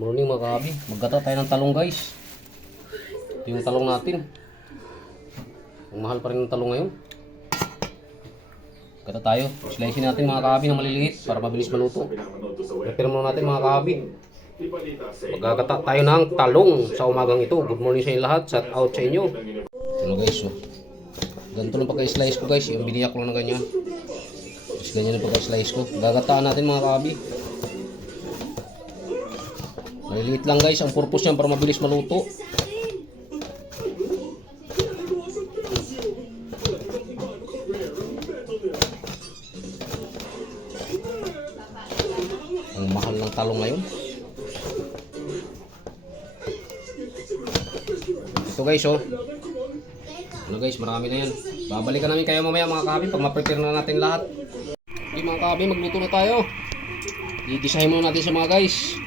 Morning mga kahabi, maggata tayo ng talong guys. Ito yung talong natin. Ang mahal pa rin ng talong ngayon. Gata tayo, slicein natin mga kahabi ng maliliit para mabilis maluto. Prepare muna natin mga kahabi. Maggagata tayo ng talong sa umagang ito. Good morning sa inyo lahat, shout out sa inyo. Ano guys, oh. Ganito lang pagka-slice ko guys, yung biniyak ko lang na ganyan. Tapos ganyan yung pagka-slice ko. Gagataan natin mga kahabi. Maliliit lang guys, ang purpose niyan para mabilis maluto. Ang mahal ng talong ngayon. Ito guys, oh. Ano guys, marami na yan. Babalikan namin kayo mamaya mga kahabi pag ma-prepare na natin lahat. Okay mga kahabi, magluto na tayo. Gigisahin muna natin sa mga guys.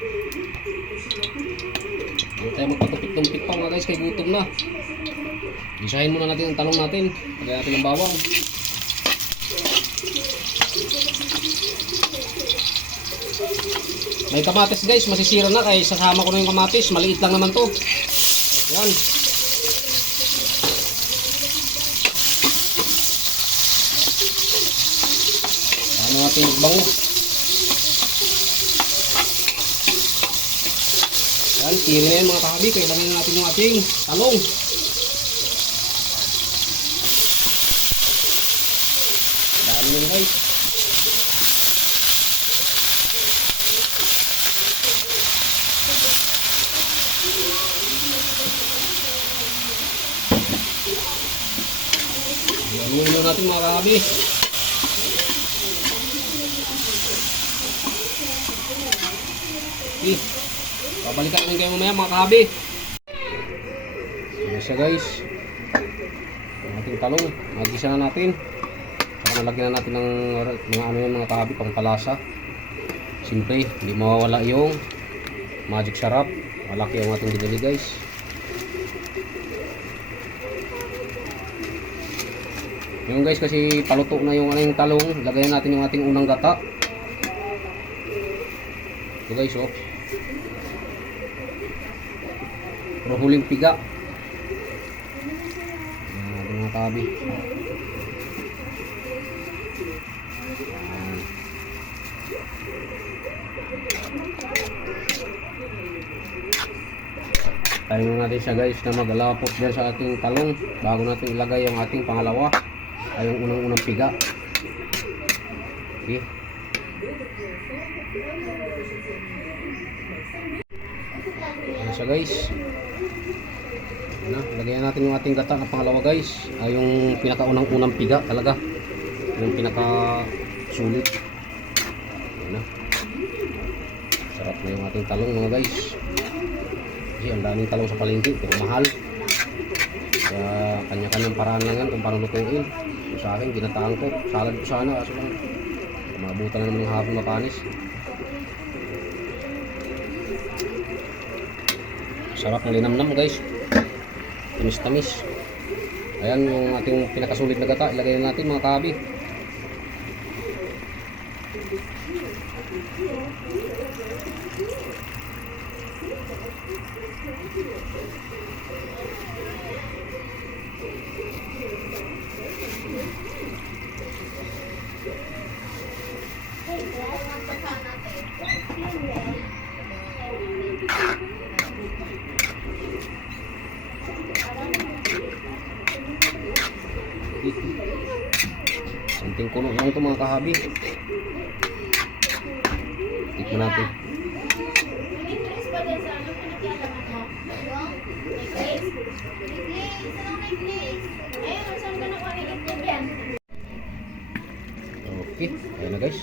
Hindi tayo magpatupit-tumpit pa mga guys, kay gutom na. Gisahin muna natin ang talong natin. Lagyan natin ng bawang. May kamatis guys, masisira na kaya sasama ko na yung kamatis. Maliit lang naman to. Yan. Ano natin bango. Yan, kiri na yan mga kahabi. Kailangan na natin yung ating talong. Dami yun guys. Haluin natin mga kahabi. Okay. Babalikan namin kayo mamaya mga kahabi. Ayan siya guys. Ang ating talong. Magisa na natin. Saka nalagyan na natin ng mga ano yan mga kahabi, pangpalasa. Siyempre, hindi mawawala yung magic sarap. Malaki ang ating binili guys. Yung guys, kasi paluto na yung ano yung talong. Lagayan natin yung ating unang gata. Ito guys, oh. Pero huling piga. Ayan mga kahabi. Tayo natin siya guys na magalapot dyan sa ating talong bago natin ilagay yung ating pangalawa ay yung unang piga. Okay. Ayan siya guys. Lagyan natin yung ating gata na pangalawa guys. Ay yung pinakaunang piga talaga. Yung pinaka sulit. Ayan na. Sarap na yung ating talong mga guys. Kasi ang daming talong sa palengke pero mahal. Kaya kanya-kanyang paraan lang yan kung paano lutuin. So, sa akin ginataan ko. Salad ko sana kaso lang mabutan na naman ng hapon mapanis. Sarap na linamnam guys. Tamis-tamis. Ayan yung ating pinakasulit na gata. Ilagay na natin mga kahabi. Santing kulo lang ito mga kahabi. Tikman natin. Okay, ayan na guys.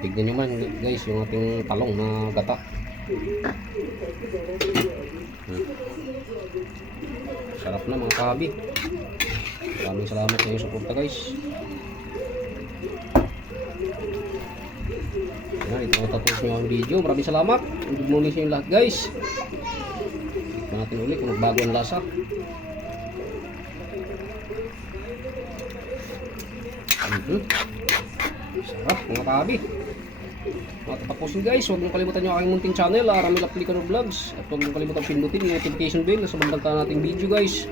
Tignan nyo man guys yung ating talong na gata. Sarap na mga kahabi. Maraming salamat sa inyong suporta guys. Yan, ito tapos nyo ang video. Maraming salamat. Good morning sa inyo lahat guys. Tignan natin ulit kung magbago ang lasa. Sarap mga kahabi. Matatapusin guys, huwag niyo kalimutan yung aking munting channel, Ramil Aplicador Vlogs. At huwag niyo kalimutan pindutin yung notification bell sa bandang kanan nating video guys.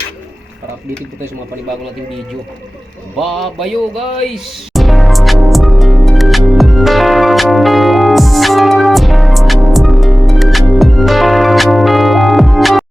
Para updated po tayo sa mga panibagong nating video. Babayo guys!